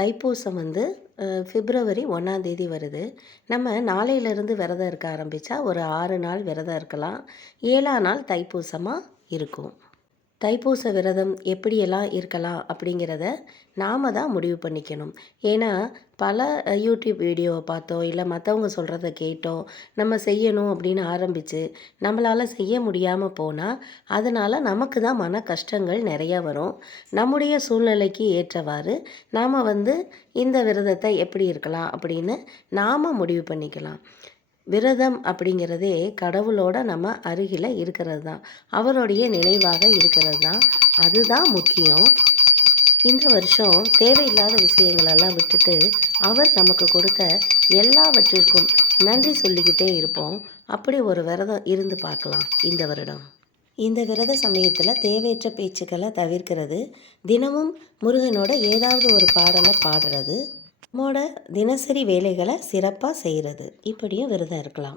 தைப்பூசம் வந்து பிப்ரவரி 1 வருது. நம்ம நாளையிலிருந்து விரதம் இருக்க ஆரம்பித்தா ஒரு 6 நாள் விரதம் இருக்கலாம். 7ஆம் நாள் தைப்பூசமா இருக்கும். தைப்பூச விரதம் எப்படியெல்லாம் இருக்கலாம் அப்படிங்கிறத நாம் தான் முடிவு பண்ணிக்கணும். ஏன்னா பல யூடியூப் வீடியோவை பார்த்தோ இல்லை மற்றவங்க சொல்கிறத கேட்டோ நம்ம செய்யணும் அப்படின்னு ஆரம்பித்து நம்மளால் செய்ய முடியாமல் போனால் அதனால் நமக்கு தான் மன கஷ்டங்கள் நிறையா வரும். நம்முடைய சூழ்நிலைக்கு ஏற்றவாறு நாம் இந்த விரதத்தை எப்படி இருக்கலாம் அப்படின்னு நாம் முடிவு பண்ணிக்கலாம். விரதம் அப்படிங்கிறதே கடவுளோட நம்ம அருகில் இருக்கிறது தான், அவருடைய நினைவாக இருக்கிறது தான். அதுதான் முக்கியம். இந்த வருஷம் தேவையில்லாத விஷயங்களெல்லாம் விட்டுட்டு அவர் நமக்கு கொடுத்த எல்லாவற்றிற்கும் நன்றி சொல்லிக்கிட்டே இருப்போம். அப்படி ஒரு விரதம் இருந்து பார்க்கலாம் இந்த வருடம். இந்த விரத சமயத்தில் தேவையற்ற பேச்சுக்களை தவிர்க்கிறது, தினமும் முருகனோட ஏதாவது ஒரு பாடலை பாடுறது, நம்மோட தினசரி வேலைகளை சிறப்பாக செய்கிறது, இப்படியும் விரதம் இருக்கலாம்.